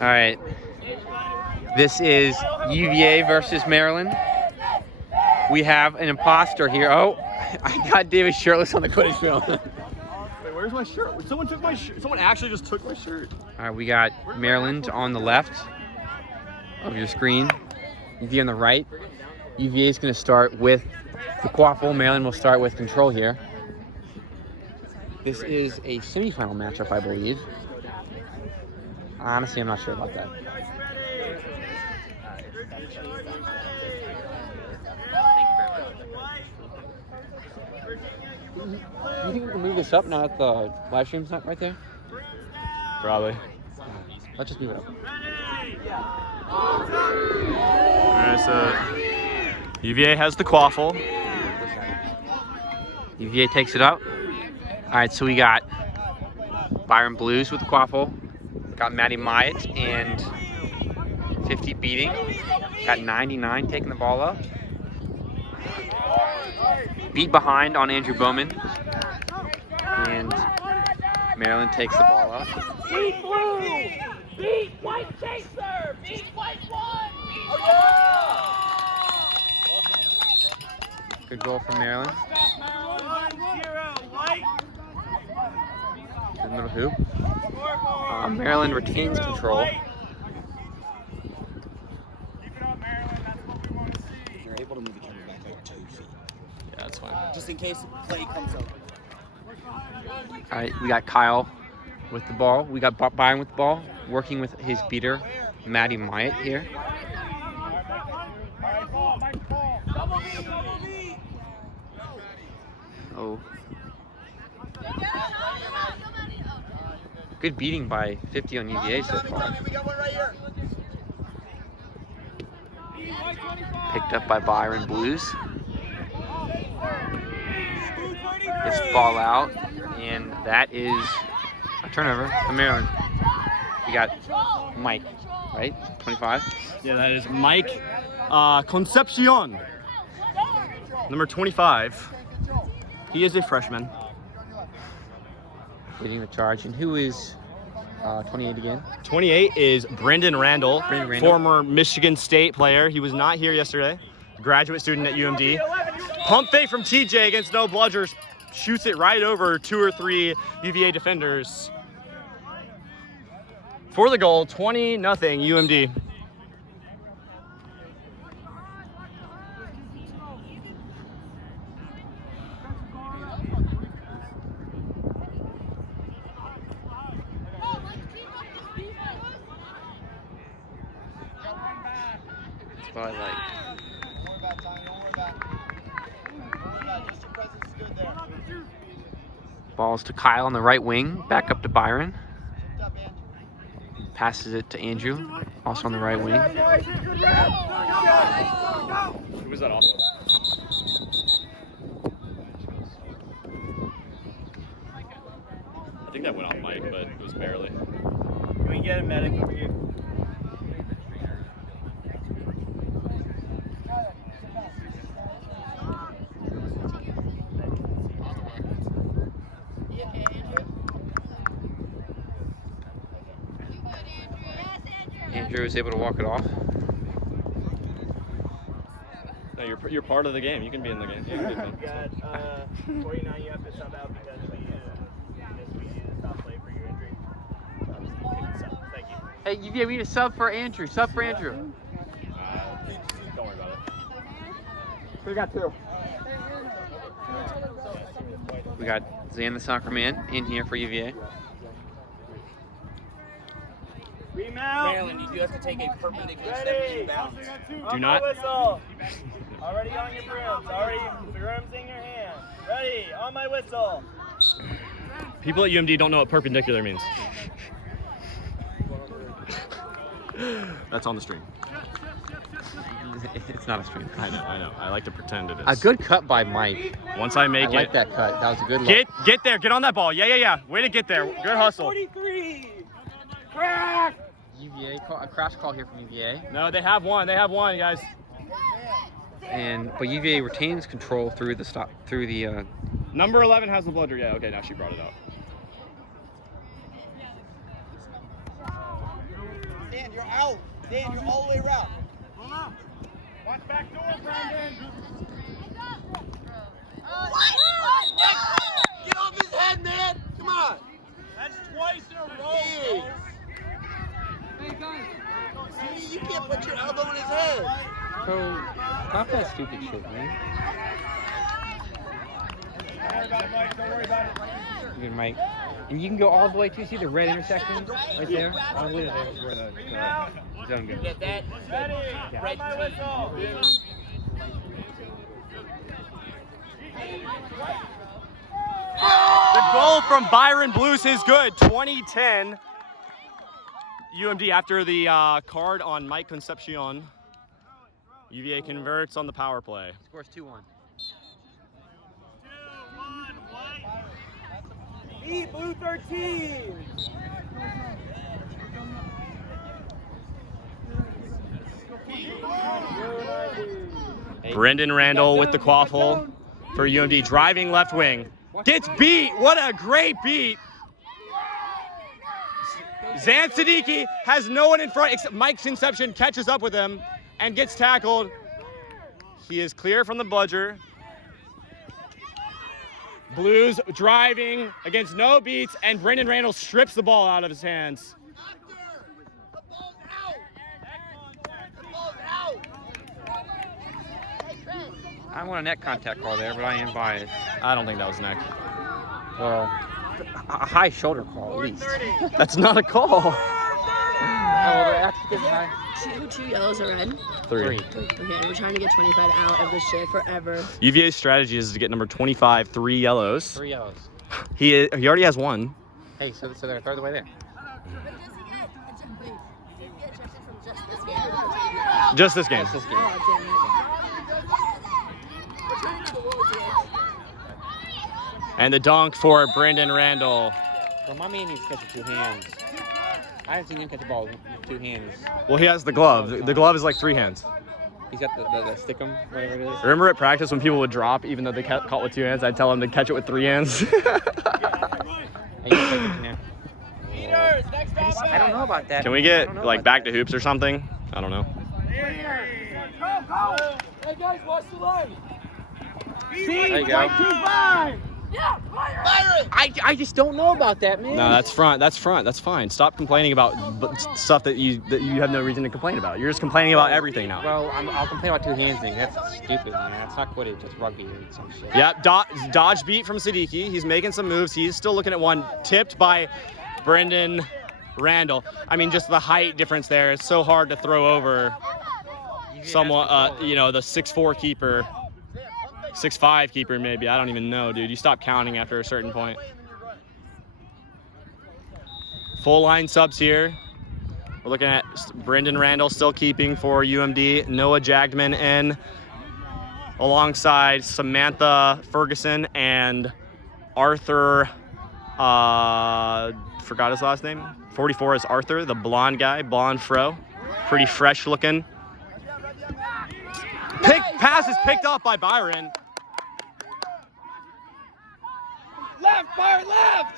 All right. This is UVA versus Maryland. We have an imposter here. Oh, I got David shirtless on the Quidditch field. Wait, where's my shirt? Someone took my shirt. Someone actually just took my shirt. All right, we got Maryland on the left of your screen. UVA on the right. UVA is going to start with the quaffle. Maryland will start with control here. This is a semifinal matchup, I believe. Honestly, I'm not sure about that. Do you think we can move this up now that the live stream's not right there? Probably. Let's just move it up. Alright, so UVA has the quaffle. UVA takes it up. All right, so we got Byron Blues with the quaffle. Got Maddie Myatt and 50 beating. Got 99 taking the ball up. Beat behind on Andrew Bowman. And Maryland takes the ball up. Beat blue! Beat white chaser! Beat white one! Good goal from Maryland. 1-0 white! Good little hoop. Maryland retains control. Keep it up, Maryland. That's what we want to see. You're able to move the camera back like 2 feet. Yeah, that's fine. Just in case play comes over. All right, we got Kyle with the ball. We got Byron with the ball, working with his beater, Maddie Myatt here. Oh. Good beating by 50 on UVA so far. Picked up by Byron Blues. Gets the ball out, and that is a turnover to Maryland. We got Mike, right? 25. Yeah, that is Mike Concepcion, number 25. He is a freshman. Leading the charge. And who is 28 again? 28 is Brendan Randall, Brendan Randall. former Michigan State player. He was not here yesterday. Graduate student at UMD. Pump fake from TJ against no bludgers. Shoots it right over 2 or 3 UVA defenders. For the goal, 20-0 UMD. That's what I like. Balls to Kyle on the right wing, back up to Byron. Passes it to Andrew, also on the right wing. Who was that off of? I think that went off Mike, but it was barely. Can we get a medic over here? Andrew is able to walk it off. No, you're part of the game. You can be in the game. You can be fine. Got 49, you have to sub out because we need to stop play for your injury. Thank you. Hey, UVA, we need a sub for Andrew. Sub for Andrew. Don't worry about it. We got 2. We got Zan the soccer man in here for UVA. Remount. Maryland, you do have to take a perpendicular step Ready. inbound. Do not. Whistle. Already on your brooms. Already brooms in your hand. Ready. On my whistle. People at UMD don't know what perpendicular means. That's on the stream. It's not a stream. I know. I like to pretend it is. A good cut by Mike. Once I I make like it. that cut. That was a good look. Get there. Get on that ball. Yeah. Way to get there. Good hustle. 43. Crack. UVA call, a crash call here from UVA. No, they have one. They have one, guys. But UVA retains control through the stop through the. Number 11 has the bludger. Yeah. Okay. Now she brought it up. You're out. Dan, you're all the way around. Watch back door, Brandon. Get off his head, man. Come on. That's twice in a row. See, you can't put your elbow in his head. So, stop that stupid shit, man. Don't worry about it, Mike. Don't worry about it. Good, Mike. And you can go all the way to, see the red intersection right there? All the way to there is where the zone goes. Get that? Ready. Yeah. Right my whistle. The goal from Byron Blues is good. 20-10. UMD after the card on Mike Concepcion. UVA converts on the power play. Scores 2-1. Eat blue 13. Brendan Randall with the quaffle for UMD, driving left wing. Gets beat. What a great beat. Zan Siddiqui has no one in front except Mike Concepcion catches up with him and gets tackled. He is clear from the bludger. Blues driving against no beats, and Brendan Randall strips the ball out of his hands. I want a neck contact call there, but I am biased. I don't think that was neck. Well, a high shoulder call at least. That's not a call. That's good high. Two yellows are red. Three. Okay, we're trying to get 25 out of this shit forever. UVA's strategy is to get number 25, 3 yellows. 3 yellows. He already has one. Hey, so they're third the way there. Just this game. That's this game. Oh, damn it. And the dunk for Brendan Randall. Well, my man needs to catch with 2 hands. I haven't seen him catch a ball with 2 hands. Well, he has the glove. The glove is like 3 hands. He's got the stickum, whatever it is. Remember at practice when people would drop, even though they caught with 2 hands, I'd tell them to catch it with 3 hands. Hey, you take it now. I don't know about that. Can we get like back to hoops or something? I don't know. Hey guys, watch the line. There you go. I just don't know about that, man. No, that's front. That's front. That's fine. Stop complaining about stuff that you have no reason to complain about. You're just complaining about everything now. Well, I'll complain about 2 hands thing. That's stupid, man. That's not Quidditch. It's rugby or some shit. Yep, dodge beat from Siddiqui. He's making some moves. He's still looking at one. Tipped by Brendan Randall. I mean, just the height difference there. It's so hard to throw over someone, the 6'4" keeper. 6'5" keeper maybe. I don't even know, dude. You stop counting after a certain point. Full line subs here. We're looking at Brendan Randall still keeping for UMD. Noah Jagdman in alongside Samantha Ferguson and Arthur, forgot his last name. 44 is Arthur, the blonde guy, blonde fro. Pretty fresh looking. Pass is picked off by Byron. Left, fire left!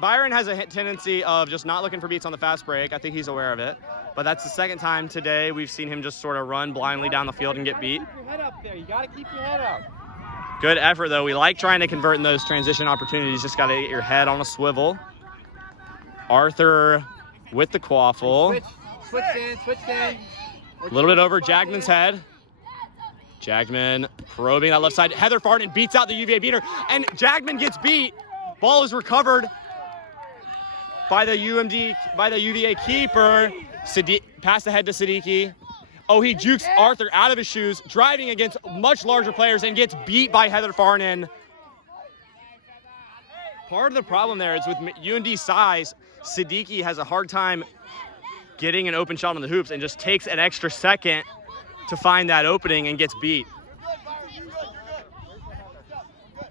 Byron has a tendency of just not looking for beats on the fast break. I think he's aware of it. But that's the second time today we've seen him just sort of run blindly down the field and get beat. Keep your head up there. You got to keep your head up. Good effort, though. We like trying to convert in those transition opportunities. Just got to get your head on a swivel. Arthur with the quaffle. Switch in. A little bit over Jagman's head. Jagman probing that left side. Heather Farnan beats out the UVA beater, and Jagman gets beat. Ball is recovered by the UVA keeper. Pass ahead to Siddiqui. Oh, he jukes Arthur out of his shoes, driving against much larger players, and gets beat by Heather Farnan. Part of the problem there is with UMD's size, Siddiqui has a hard time getting an open shot on the hoops and just takes an extra second to find that opening and gets beat.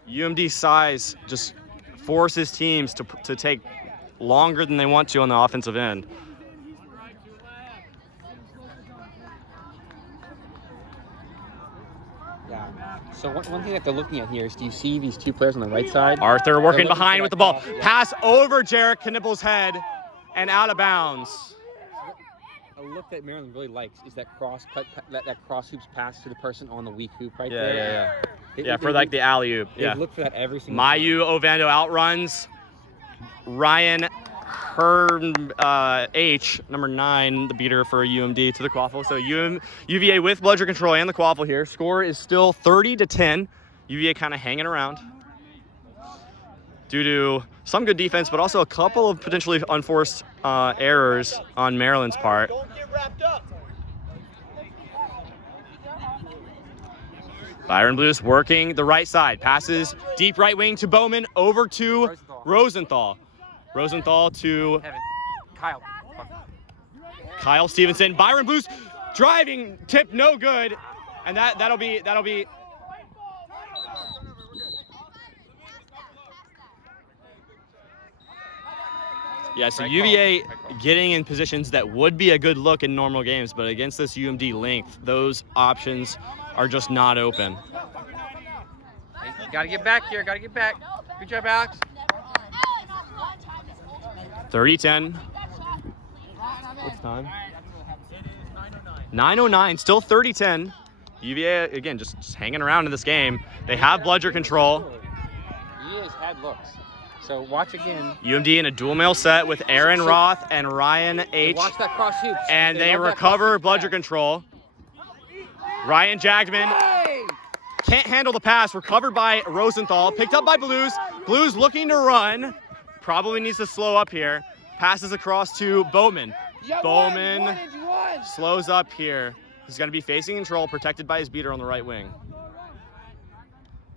UMD's size just forces teams to take longer than they want to on the offensive end. Yeah. So one thing that they're looking at here is, do you see these 2 players on the right side? Arthur working They're looking behind for with the that ball. ball, yeah. Pass over Jarek Knippel's head. and out of bounds. A look that Maryland really likes is that cross cut, that cross hoops pass to the person on the weak hoop right Yeah, there. yeah, yeah. For like the alley-oop. They Yeah. look for that every single time. Mayu Ovando outruns Ryan H, number 9, the beater for UMD to the quaffle. So UVA with bludger control and the quaffle here. Score is still 30-10. UVA kind of hanging around due to some good defense, but also a couple of potentially unforced errors on Maryland's part. Don't get wrapped up. Byron Blues working the right side. Passes deep right wing to Bowman, over to Rosenthal. Rosenthal to Kevin. Kyle. Kyle Stevenson. Byron Blues driving, tip no good. And that'll be yeah, so UVA getting in positions that would be a good look in normal games, but against this UMD length, those options are just not open. You gotta get back here. Gotta get back. Good job, Alex. 30-10. What's time? 9:09, still 30-10. UVA, again, just hanging around in this game. They have bludger control. He has had looks. So watch again. UMD in a dual male set with Aaron Roth and Ryan H. Watch that cross hoops. And they love that recover cross hoops. bludger control. Ryan Jagman can't handle the pass. Recovered by Rosenthal. Picked up by Blues. Blues looking to run. Probably needs to slow up here. Passes across to Bowman. Bowman slows up here. He's going to be facing control, protected by his beater on the right wing.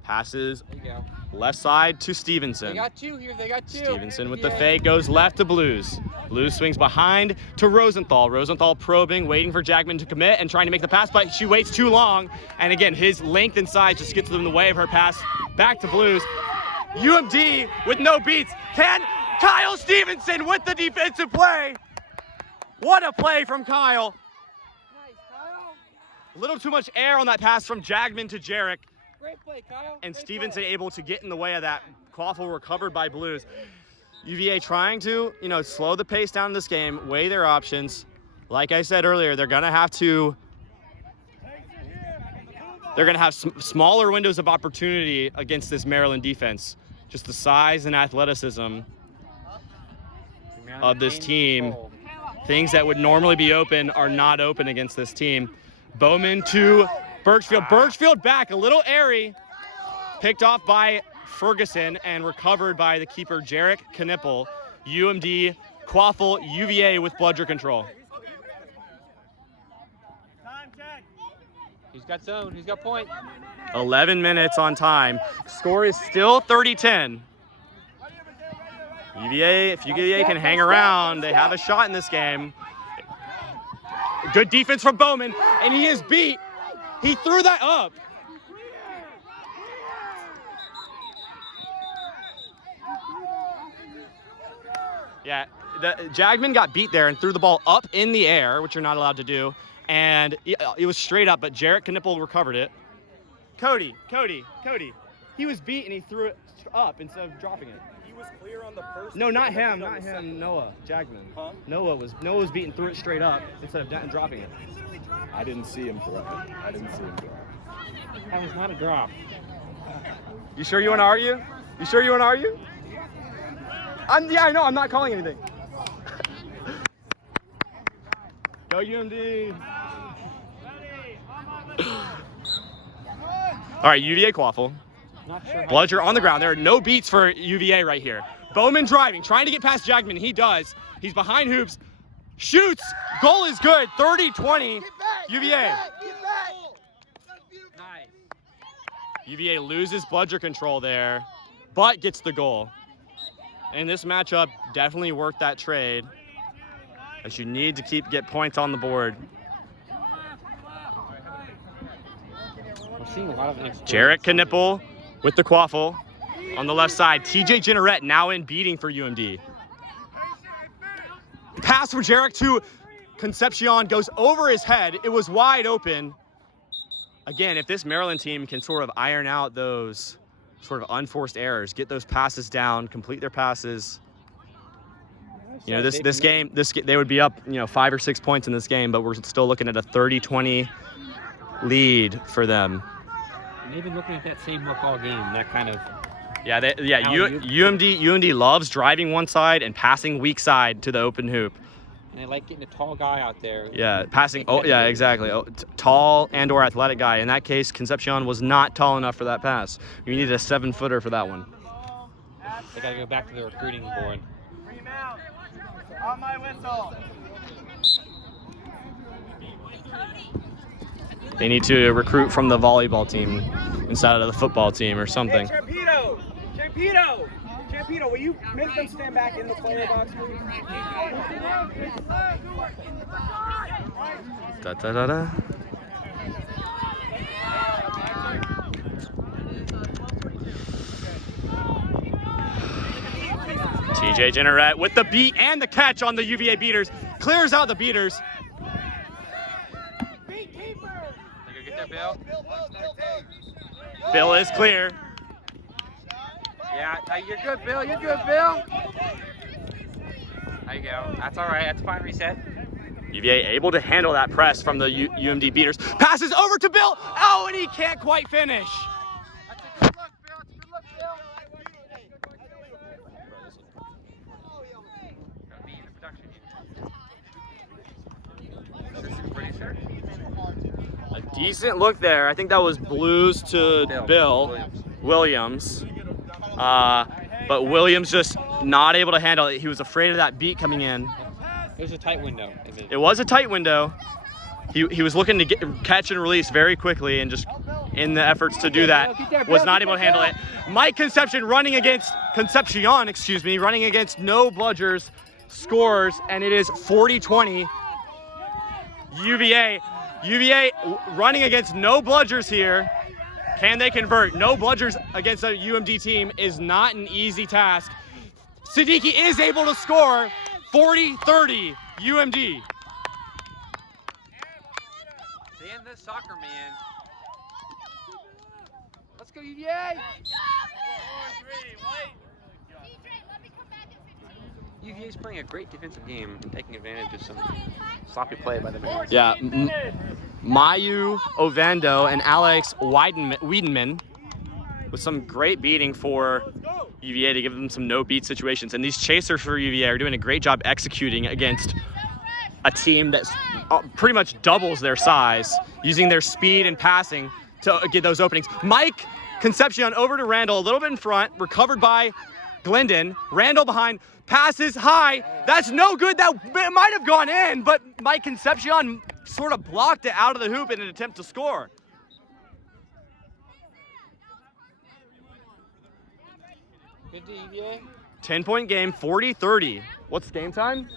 Passes There you go. left side to They Stevenson. got two here. They got two. Stevenson with the Yeah. fake goes left to Blues. Blues swings behind to Rosenthal. Rosenthal probing, waiting for Jagman to commit and trying to make the pass, but she waits too long. And again, his length and size just gets in the way of her pass back to Blues. UMD with no beats. Can Kyle Stevenson with the defensive play? What a play from Kyle. A little too much air on that pass from Jagman to Jarek. Great play, Kyle. And Great Stevenson play. able to get in the way of that. Quaffle recovered by Blues. UVA trying to, slow the pace down in this game, weigh their options. Like I said earlier, they're going to have smaller windows of opportunity against this Maryland defense. Just the size and athleticism of this team. Things that would normally be open are not open against this team. Bowman to Birchfield. Birchfield back, a little airy. Picked off by Ferguson and recovered by the keeper, Jarek Knippel. UMD, quaffle, UVA with bludger control. He's got zone. He's got point. 11 minutes on time. Score is still 30-10. UVA, if UVA can hang around, they have a shot in this game. Good defense from Bowman, and he is beat. He threw that up. Yeah, Jagman got beat there and threw the ball up in the air, which you're not allowed to do. And it was straight up, but Jarek Knippel recovered it. Cody. He was beat and he threw it up instead of dropping it. He was clear on the first. No, not one, him, but on not the him, second. Noah, Jagman. Huh? Noah was beat and threw it straight up instead of dropping it. I didn't see him throw it. That was not a drop. You sure you want to argue? Yeah, I know, I'm not calling anything. Go UMD. All right, UVA quaffle. Not sure. Bludger on the ground. There are no beats for UVA right here. Bowman driving, trying to get past Jagman. He does. He's behind hoops. Shoots. Goal is good. 30-20. UVA. Nice. UVA loses bludger control there, but gets the goal. And this matchup definitely worked that trade, as you need to get points on the board. We're seeing a lot of inexperience. Jarek Knippel with the quaffle on the left side. TJ Jenneret now in beating for UMD. Pass from Jarek to Concepcion goes over his head. It was wide open. Again, if this Maryland team can sort of iron out those sort of unforced errors, get those passes down, complete their passes. You know, this game, they would be up, 5 or 6 points in this game, but we're still looking at a 30-20 lead for them. And they've been looking at that same look all game. That kind of. Yeah, UMD loves driving one side and passing weak side to the open hoop. And they like getting a tall guy out there. Yeah, passing. Oh, yeah, exactly. Tall and/or athletic guy. In that case, Concepcion was not tall enough for that pass. You needed a 7-footer for that one. They got to go back to the recruiting board. Bring him out. On my whistle. They need to recruit from the volleyball team instead of the football team or something. Hey, Champito, will you make them stand back in the player box, please? Da-da-da-da. TJ Jenneret with the beat and the catch on the UVA beaters. Clears out the beaters. Bill. Bill is clear. Yeah, you're good, Bill. You're good, Bill. There you go. That's all right. That's a fine reset. UVA able to handle that press from the UMD beaters. Passes over to Bill. Oh, and he can't quite finish. That's a good look, Bill. That's a good look, Bill. Gotta be in the production unit. Assistant producer. A decent look there. I think that was Blues to Bill Williams. But Williams just not able to handle it. He was afraid of that beat coming in. It was a tight window. It was a tight window. He was looking to catch and release very quickly, and just in the efforts to do that was not able to handle it. Mike Concepcion running against no bludgers, scores, and it is 40-20. UVA running against no bludgers here. Can they convert? No bludgers against a UMD team is not an easy task. Siddiqui is able to score 40-30 UMD. Seeing this soccer man. Let's go, UVA! UVA's playing a great defensive game and taking advantage of some sloppy play by the men. Yeah, Mayu Ovando and Alex Wiedenman with some great beating for UVA to give them some no-beat situations. And these chasers for UVA are doing a great job executing against a team that pretty much doubles their size, using their speed and passing to get those openings. Mike Concepcion over to Randall, a little bit in front, recovered by Glendon. Randall behind, passes high. That's no good. That might have gone in, but Mike Concepcion sort of blocked it out of the hoop in an attempt to score. Good to UVA. 10-point game, 40-30. What's game time?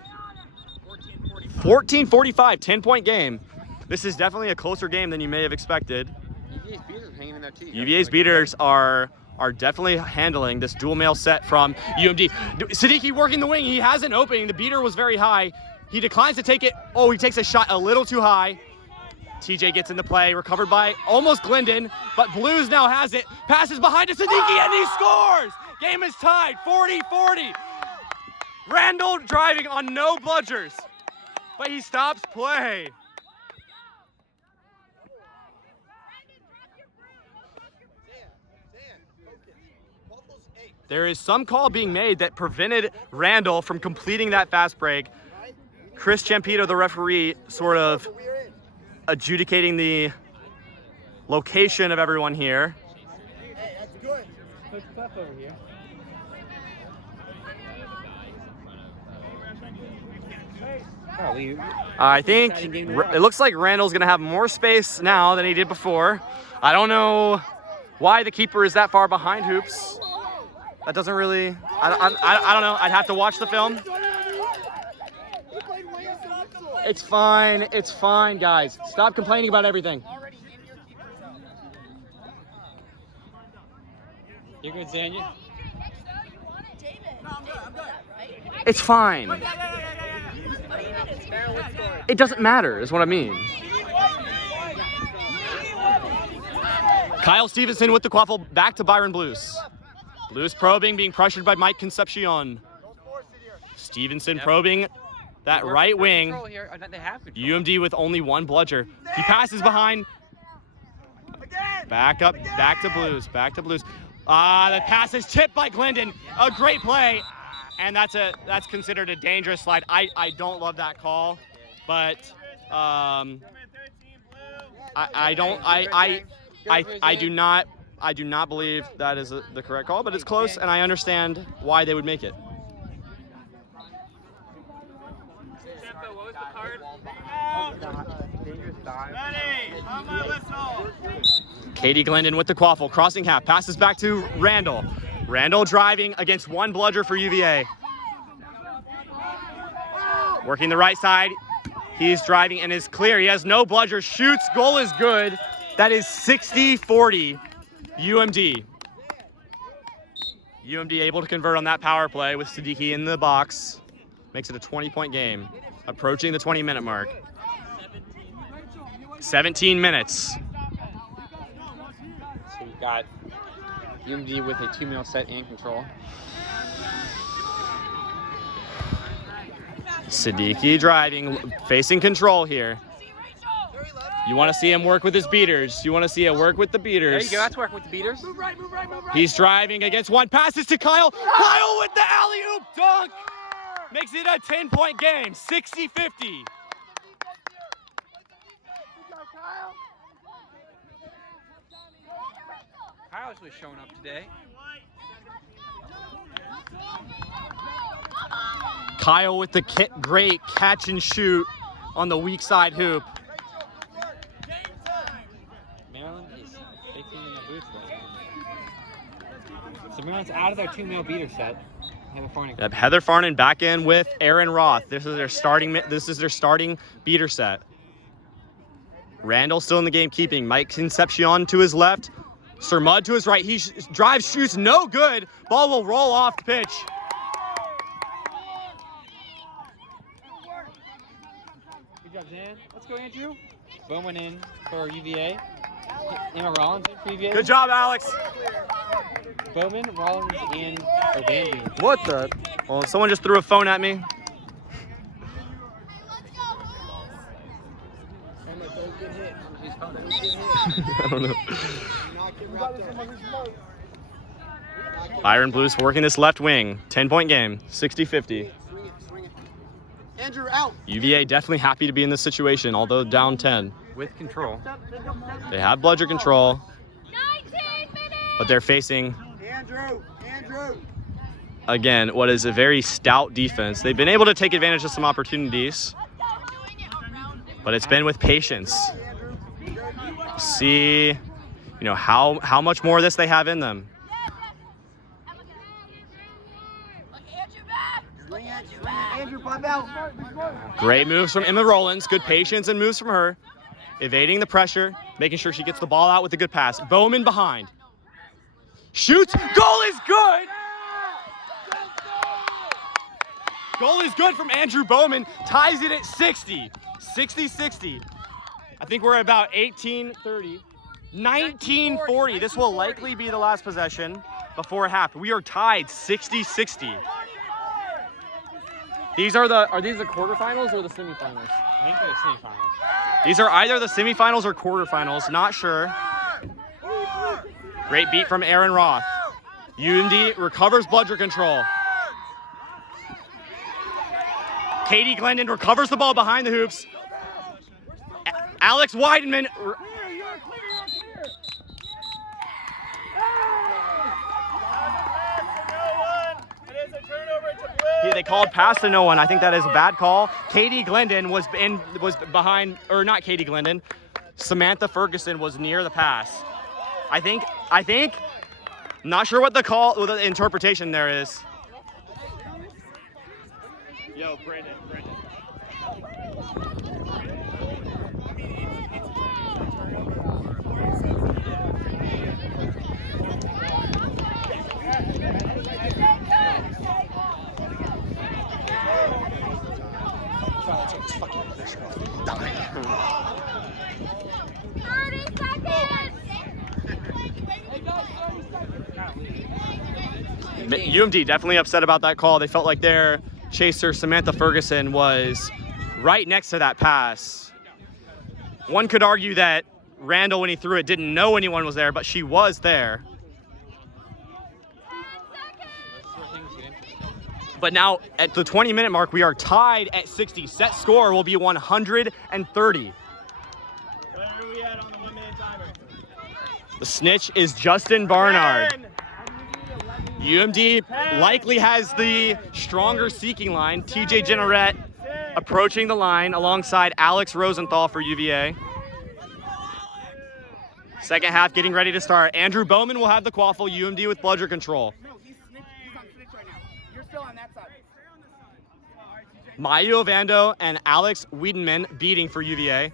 14:45, 10-point game. This is definitely a closer game than you may have expected. UVA's beaters are hanging in there too. UVA's beaters are definitely handling this dual mail set from UMD. Siddiqui working the wing. He has an opening. The beater was very high. He declines to take it. Oh, he takes a shot a little too high. TJ gets in the play, recovered by almost Glendon, but Blues now has it. Passes behind to Siddiqui, and he scores! Game is tied, 40-40. Randall driving on no bludgers, but he stops play. There is some call being made that prevented Randall from completing that fast break. Chris Champito, the referee, sort of adjudicating the location of everyone here. Hey, that's good. Coach Clef over here. I think it looks like Randall's going to have more space now than he did before. I don't know why the keeper is that far behind hoops. That doesn't really, I don't know. I'd have to watch the film. It's fine, guys. Stop complaining about everything. You're good, Zanya? It's fine. It doesn't matter, is what I mean. Kyle Stevenson with the quaffle, back to Byron Blues. Blues probing, being pressured by Mike Concepcion. Stevenson probing that right wing. Here. They have control. UMD with only one bludger. He passes behind. Back up, back to Blues, back to Blues. The pass is tipped by Glendon. A great play, and that's considered a dangerous slide. I don't love that call, but I do not believe that is the correct call, but it's close, and I understand why they would make it. Katie Glendon with the quaffle, crossing half, passes back to Randall. Randall driving against one bludger for UVA. Working the right side, he's driving and is clear. He has no bludger, shoots, goal is good. That is 60-40 UMD. UMD able to convert on that power play with Siddiqui in the box. Makes it a 20-point game, approaching the 20-minute mark. 17 minutes. So we've got UMD with a 2-mil set and control. Siddiqui driving, facing control here. You want to see him work with his beaters. You want to see him work with the beaters. There you go, that's working with the beaters. Move right, move right, move right. He's driving against one, passes to Kyle. Kyle with the alley-oop dunk. Makes it a 10-point game, 60-50. Kyle's was showing up today. Kyle with the great catch and shoot on the weak side hoop. Maryland is faking in the booth right now. So Maryland's out of their 2-mil beater set. Yep, Heather Farnan back in with Aaron Roth. This is their starting beater set. Randall still in the game keeping. Mike Concepcion to his left. Sir Mudd to his right. He drives, shoots, no good. Ball will roll off the pitch. Good job, Zan. Let's go, Andrew. Bowman in for UVA. Emma Rollins in for UVA. Good job, Alex. Bowman, Rollins, and O'Bandy. What the? Well, someone just threw a phone at me. I don't know. Byron Blues working this left wing. 10-point game, 60-50. Andrew, out. UVA definitely happy to be in this situation, although down 10. With control. They have bludger control, but they're facing, Andrew. again, what is a very stout defense. They've been able to take advantage of some opportunities, but it's been with patience. See, how much more of this they have in them. Andrew, pop out. Great moves from Emma Rollins. Good patience and moves from her. Evading the pressure, making sure she gets the ball out with a good pass. Bowman behind. Shoots. Goal is good. Goal is good from Andrew Bowman. Ties it at 60. 60-60. I think we're about 18-30. 19-40. This will likely be the last possession before half. We are tied 60-60. Are these the quarterfinals or the semifinals? I think they're the semifinals. These are either the semifinals or quarterfinals, not sure. Great beat from Aaron Roth. UMD recovers bludger control. Katie Glendon recovers the ball behind the hoops. Alex Weidenman. They called pass to no one. I think that is a bad call. Katie Glendon was behind, or not Katie Glendon. Samantha Ferguson was near the pass. I think, not sure what the interpretation there is. Yo, Brandon. UMD definitely upset about that call. They felt like their chaser Samantha Ferguson was right next to that pass. One could argue that Randall, when he threw it, didn't know anyone was there, but she was there. But now at the 20-minute mark, we are tied at 60. Set score will be 130. The snitch is Justin Barnard. UMD likely has the stronger seeking line. TJ Jenneret approaching the line alongside Alex Rosenthal for UVA. Second half getting ready to start. Andrew Bowman will have the quaffle, UMD with bludger control. Mayu Ovando and Alex Wiedenman beating for UVA.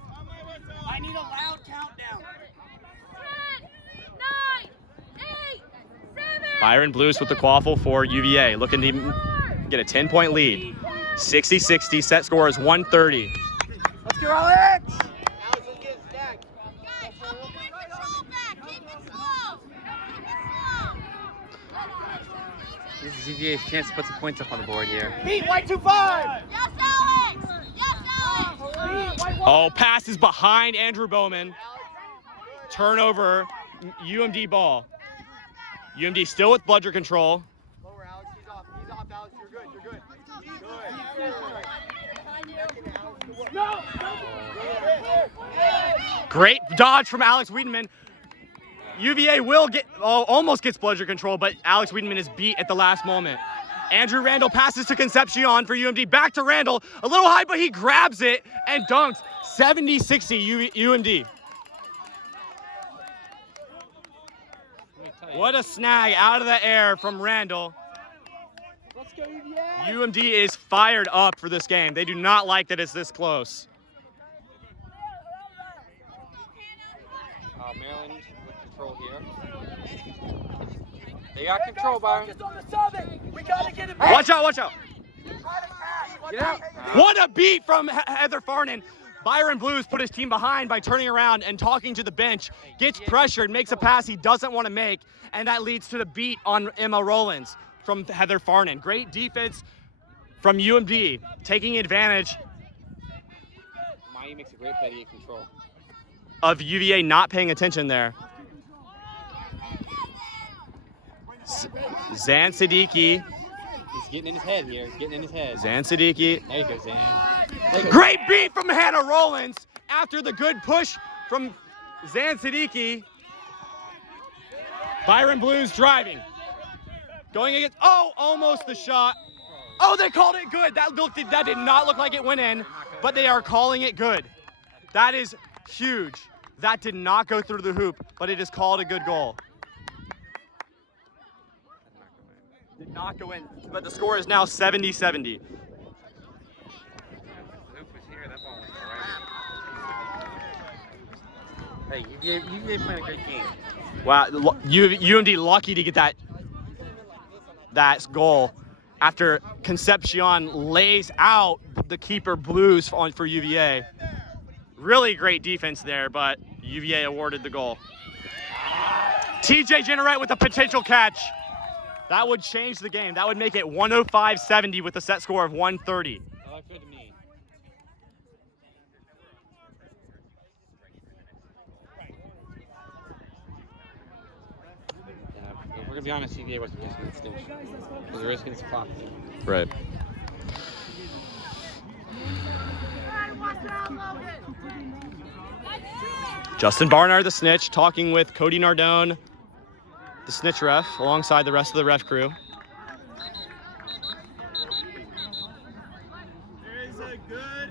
I need a loud countdown. 10, 9, 8, 7. Byron Blues with the quaffle for UVA, looking to get a 10-point lead. 60-60, set score is 130. Let's go, Alex! Alex, let's get stacked. Guys, help him bring control back. Keep it slow. This is UVA's chance to put some points up on the board here. Beat, white 2-5! Yes, Alex. Yes, Alex. Oh, pass is behind Andrew Bowman. Turnover, UMD ball. UMD still with bludger control. Lower, Alex. He's off, Alex. You're good. Great dodge from Alex Wiedenman. UVA will almost gets bludger control, but Alex Wiedenman is beat at the last moment. Andrew Randall passes to Concepcion for UMD. Back to Randall. A little high, but he grabs it and dunks. 70-60 UMD. What a snag out of the air from Randall. Let's go, UVA! UMD is fired up for this game. They do not like that it's this close. Maryland with control here. They got control, Byron. We gotta get it back. Watch out, watch out. Get out. What a beat from Heather Farnan. Byron Blues put his team behind by turning around and talking to the bench, gets pressured, makes a pass he doesn't want to make, and that leads to the beat on Emma Rollins from Heather Farnan. Great defense from UMD, taking advantage Mayu makes a great play to get control. of UVA not paying attention there. Zan Siddiqui. He's getting in his head here. He's getting in his head. Zan Siddiqui. There you go, Zan. Great beat from Hannah Rollins after the good push from Zan Siddiqui. Byron Blues driving. Going against, almost the shot. Oh, they called it good. That did not look like it went in, but they are calling it good. That is huge. That did not go through the hoop, but it is called a good goal. Did not go in, but the score is now 70-70. Hey, UVA playing a great game. Wow, UMD lucky to get that goal after Concepcion lays out the keeper Blues for UVA. Really great defense there, but UVA awarded the goal. TJ Jenneret with a potential catch. That would change the game. That would make it 105-70 with a set score of 130. Oh, that's good to me. If we're going to be honest, UVA wasn't risking the snitch. It was risking its clock. Right. Justin Barnard, the snitch, talking with Cody Nardone, the snitch ref, alongside the rest of the ref crew.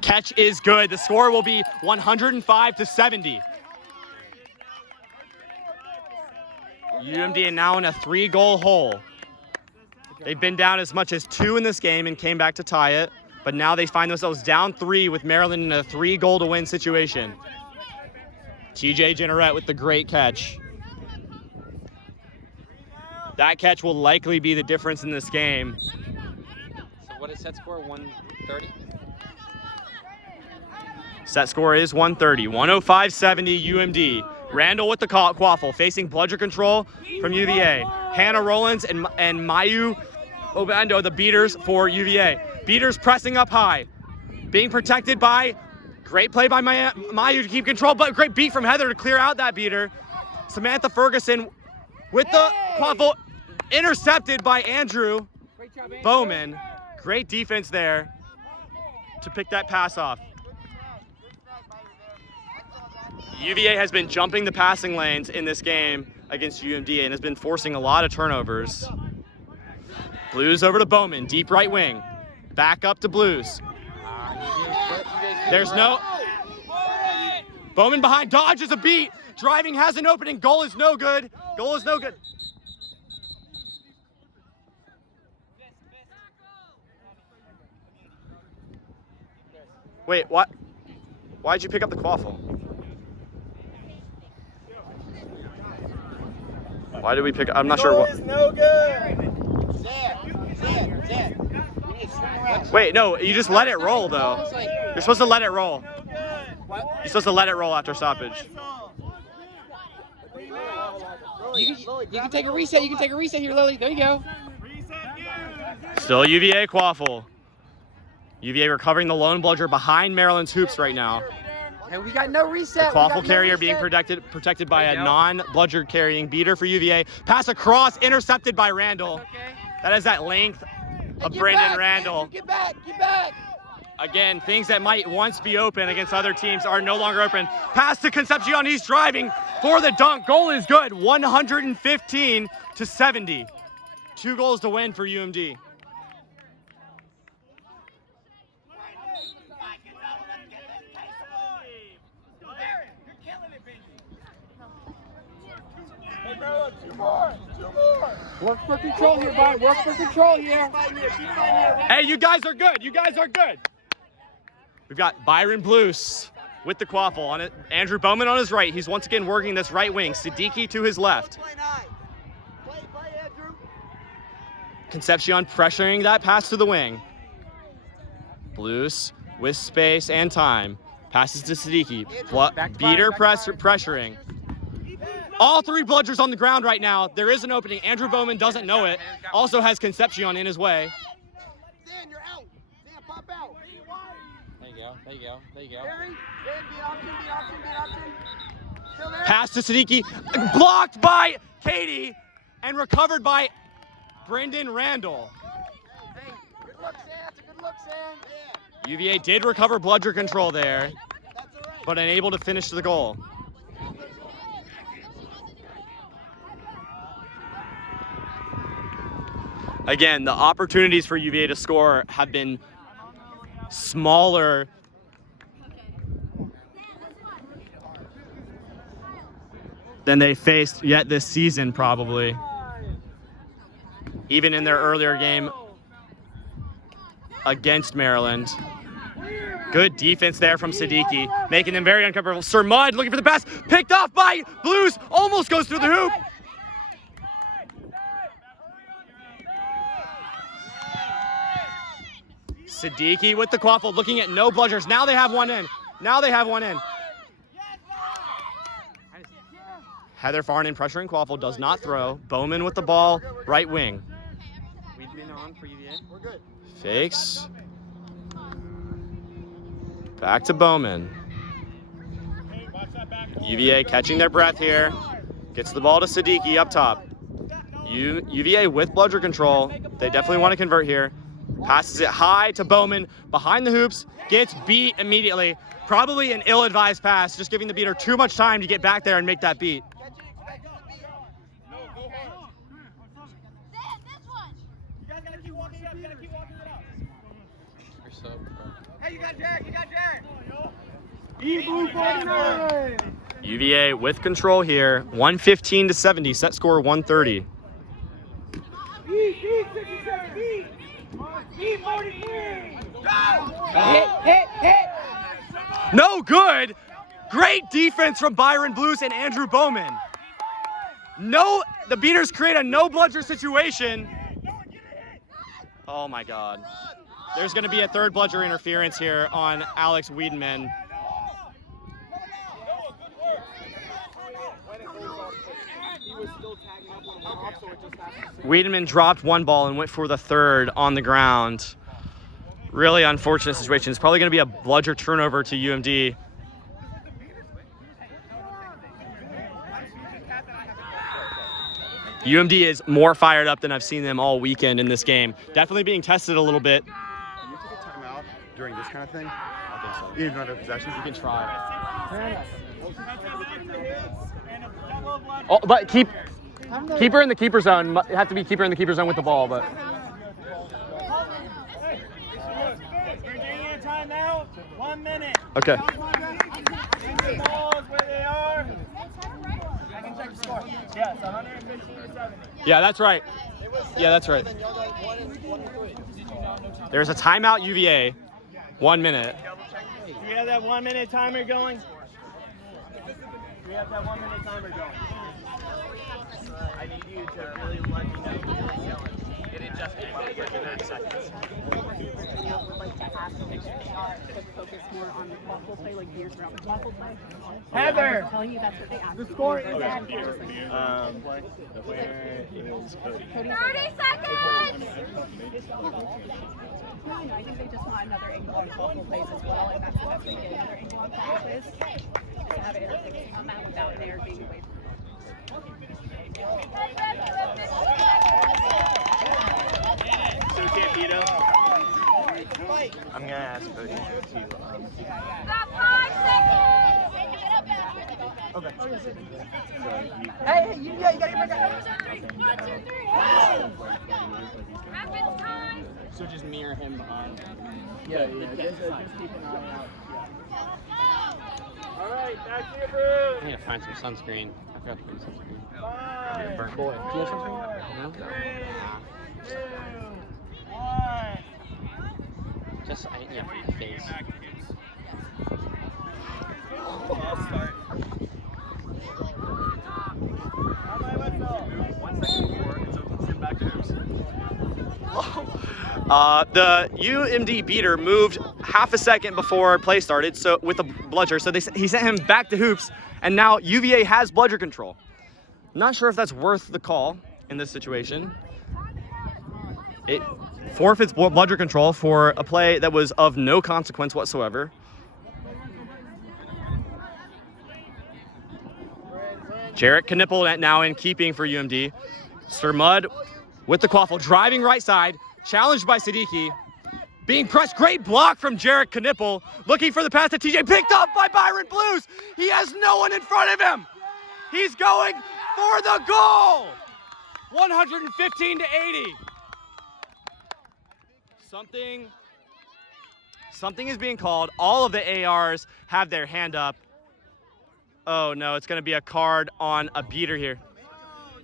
Catch is good. The score will be 105-70. UMD now in a 3-goal hole. They've been down as much as 2 in this game and came back to tie it, but now they find themselves down 3 with Maryland in a 3-goal-to-win situation. TJ Jenneret with the great catch. That catch will likely be the difference in this game. So what is set score, 130? Set score is 130, 105-70 UMD. Randall with the quaffle, facing bludger control from UVA. Hannah Rollins and Mayu Ovando, the beaters for UVA. Beaters pressing up high. Being protected by, great play by Mayu to keep control, but great beat from Heather to clear out that beater. Samantha Ferguson with the quaffle, intercepted by Andrew Bowman. Great defense there to pick that pass off. UVA has been jumping the passing lanes in this game against UMD and has been forcing a lot of turnovers. Blues over to Bowman, deep right wing. Back up to Blues. There's no... Bowman behind, dodges a beat. Driving has an opening, goal is no good. Goal is no good. Wait, what? Why'd you pick up the quaffle? Why did we pick? I'm not sure what. No good. Wait, no, you just let it roll though. You're supposed to let it roll. You're supposed to let it roll after stoppage. You can take a reset. You can take a reset here, Lily. There you go. Still UVA quaffle. UVA recovering the lone bludger behind Maryland's hoops right now. And we got no reset. Quaffle carrier being protected by a non-bludger carrying beater for UVA. Pass across, intercepted by Randall. That is that length of Brandon Randall. Get back, get back. Again, things that might once be open against other teams are no longer open. Pass to Concepcion, he's driving for the dunk. Goal is good, 115-70. 2 goals to win for UMD. Work for control here, Bob. Work for control here. Hey, you guys are good. You guys are good. We've got Byron Blues with the quaffle on it. Andrew Bowman on his right. He's once again working this right wing. Siddiqui to his left. Concepcion pressuring that pass to the wing. Blues with space and time. Passes to Siddiqui. Beater pressuring. All 3 bludgers on the ground right now. There is an opening. Andrew Bowman doesn't know it. Also has Concepcion in his way. Dan, you're out. Dan, pop out. There you go. There you go. There you go. Pass to Siddiqui. Blocked by Katie and recovered by Brendan Randall. Hey, good look, Sam. That's a good look, Sam. Yeah. UVA did recover bludger control there, but unable to finish the goal. Again, the opportunities for UVA to score have been smaller than they faced yet this season, probably. Even in their earlier game against Maryland. Good defense there from Siddiqui, making them very uncomfortable. Sir Mudd looking for the pass, picked off by Blues, almost goes through the hoop. Siddiqui with the quaffle, looking at no bludgers. Now they have one in. Heather Farnan pressuring quaffle, does not throw. Bowman with the ball, right wing. We've been on for UVA. We're good. Fakes. Back to Bowman. UVA catching their breath here. Gets the ball to Siddiqui up top. UVA with bludger control. They definitely want to convert here. Passes it high to Bowman, behind the hoops, gets beat immediately. Probably an ill-advised pass, just giving the beater too much time to get back there and make that beat. Hey, you got Jack. UVA with control here, 115-70, set score 130. Hit. No good. Great defense from Byron Blues and Andrew Bowman. No, the beaters create a no bludger situation. Oh my God. There's going to be a 3rd bludger interference here on Alex Wiedemann. Wiedemann dropped 1 ball and went for the 3rd on the ground. Really unfortunate situation. It's probably going to be a bludger turnover to UMD. UMD is more fired up than I've seen them all weekend in this game. Definitely being tested a little bit. Can you take a timeout during this kind of thing? I think so. Even under possession? You can try. Oh, but keep her in the keeper zone. You have to be keeper in the keeper zone with the ball, but. Virginia, timeout. 1 minute. Okay. Balls where they are. I can check the score. Yes, 115 to 70. Yeah, that's right. Yeah, that's right. There's a timeout UVA. 1 minute. Do you have that 1 minute timer going? Do you have that 1 minute timer going? I need you to really let me know when you're yelling. It adjusted within 30 seconds. Heather! The score is at where is Cody? 30 seconds! I think they just want another angle on focal plays as well, and that's the best way to get another angle on focal plays. Is to have an error fixing on that without an error being away So we can't beat him? I'm gonna ask Cody to. Got 5 seconds! Okay. Hey, you got your back. 1, 2, 3, rapid time! So just mirror him behind. Yeah, just keep an eye out. All right, back to your booth. I need to find some sunscreen. I forgot to bring sunscreen. 5, Burnt. 4, Do you have sunscreen? 3, No? 2, 1. Just, I need my face. I'll start. On my whistle. 1 second before, it's open to send back to hoops. The UMD beater moved half a second before play started, so with the bludger. So he sent him back to hoops, and now UVA has bludger control. Not sure if that's worth the call in this situation. It forfeits bludger control for a play that was of no consequence whatsoever. Jarrett Knippel now in keeping for UMD. Sir Mudd with the quaffle, driving right side, challenged by Siddiqui. Being pressed, great block from Jarrett Knippel, looking for the pass to TJ, picked up by Byron Blues. He has no one in front of him. He's going for the goal. 115 to 80. Something is being called. All of the ARs have their hand up. Oh no, it's gonna be a card on a beater here.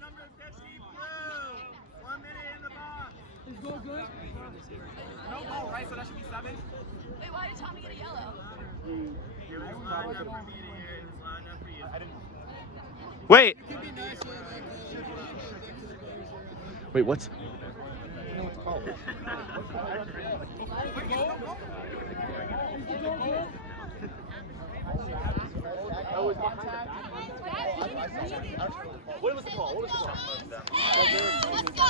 Number 50, blue. 1 minute in the box. Is goal good? No goal, right? So that should be 7. Wait, why did Tommy get a yellow? It was lined up for me to hear. It was lined up for you. I didn't. Wait. Wait, what's? What was the call? What was the call? Let's go!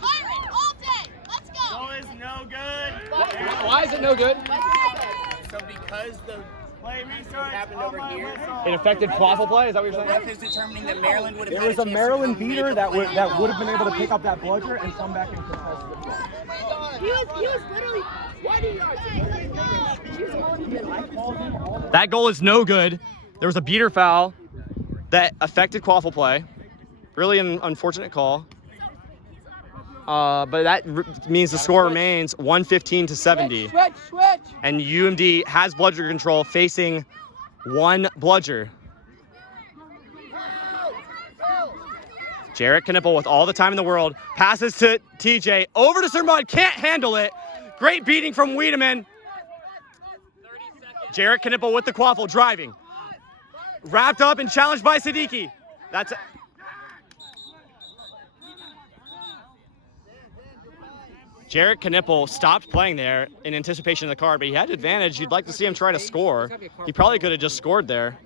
Byron, all day! Let's go! Goal is no good. Why is it no good? So because the Play restart. happened over here, It affected quaffle play. Is that what you're saying? ref is determining that Maryland would have It had was a chance to Maryland come make beater a that play. would have been able to pick up that bludger and come back and contest the play. He was literally 20 yards. She was all in the middle. That goal is no good. There was a beater foul that affected quaffle play. Really an unfortunate call. But that means the score remains 115 to 70. Switch. And UMD has bludger control, facing one bludger. Jarrett Knippel with all the time in the world. Passes to TJ. Over to Sir Mudd. Can't handle it. Great beating from Wiedemann. Jarrett Knippel with the quaffle, driving. Wrapped up and challenged by Siddiqui. That's it. Jarrett Knippel stopped playing there in anticipation of the card, but he had advantage. You'd like to see him try to score. He probably could have just scored there.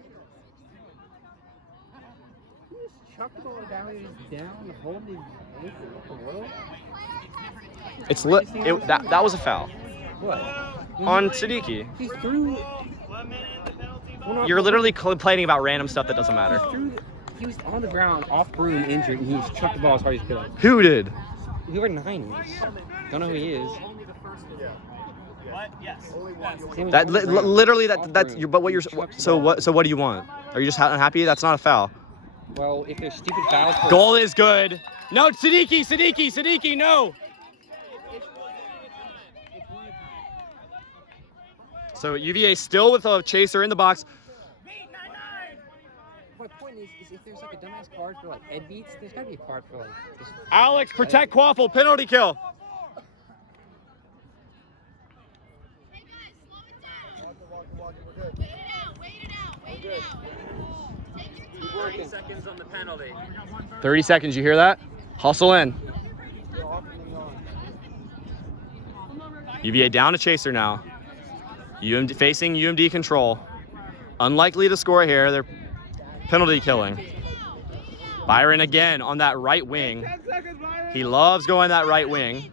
It's lit. That was a foul. What? on Siddiqui. He threw. 1 minute in the penalty box. Well, no, You're literally complaining about random stuff that doesn't matter. He was on the ground, off broom, injured, and he just chucked the ball as hard as he could. Who did? Whoever 9 is. Don't know who he is. What? Yes. Same as That on the ground, literally off that's broom. your, but what He you're chucked the so ball. what so what do you want? Are you just unhappy? That's not a foul. Well, if there's stupid fouls. For Goal is good. No, Siddiqui, no. So UVA still with a chaser in the box. My point is if there's like a dumbass card for like head beats, there's gotta be a card for like just. Alex, protect Quaffle, penalty kill. Wait it out. 30 seconds on the penalty. 30 seconds, you hear that? Hustle in. UVA down a chaser now. UMD facing UMD control. Unlikely to score here. They're penalty killing. Byron again on that right wing. He loves going that right wing.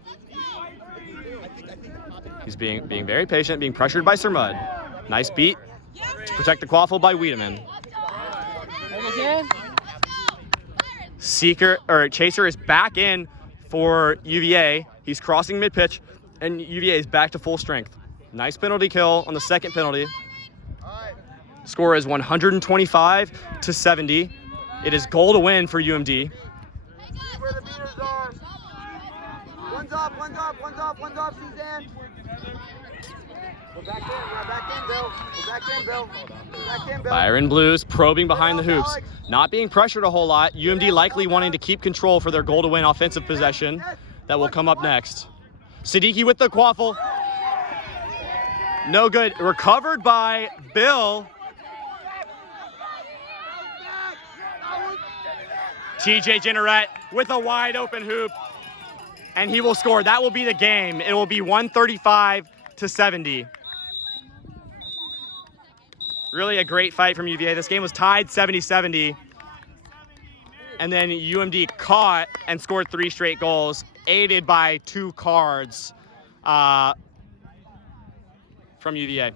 He's being very patient, being pressured by Sir Mudd. Nice beat to protect the Quaffle by Wiedemann. Chaser is back in for UVA. He's crossing mid-pitch, and UVA is back to full strength. Nice penalty kill on the second penalty. Score is 125-70. It is goal to win for UMD. See where the beaters are. One's up, Suzanne. Go back in, Bill. Go back in, Bill. Byron Blues probing behind the hoops. Not being pressured a whole lot. UMD likely wanting to keep control for their goal to win offensive possession. That will come up next. Siddiqui with the Quaffle. No good. Recovered by Bill. TJ Jenneret with a wide open hoop. And he will score. That will be the game. It will be 135-70. Really a great fight from UVA. This game was tied 70-70. And then UMD caught and scored 3 straight goals, aided by 2 cards from UVA.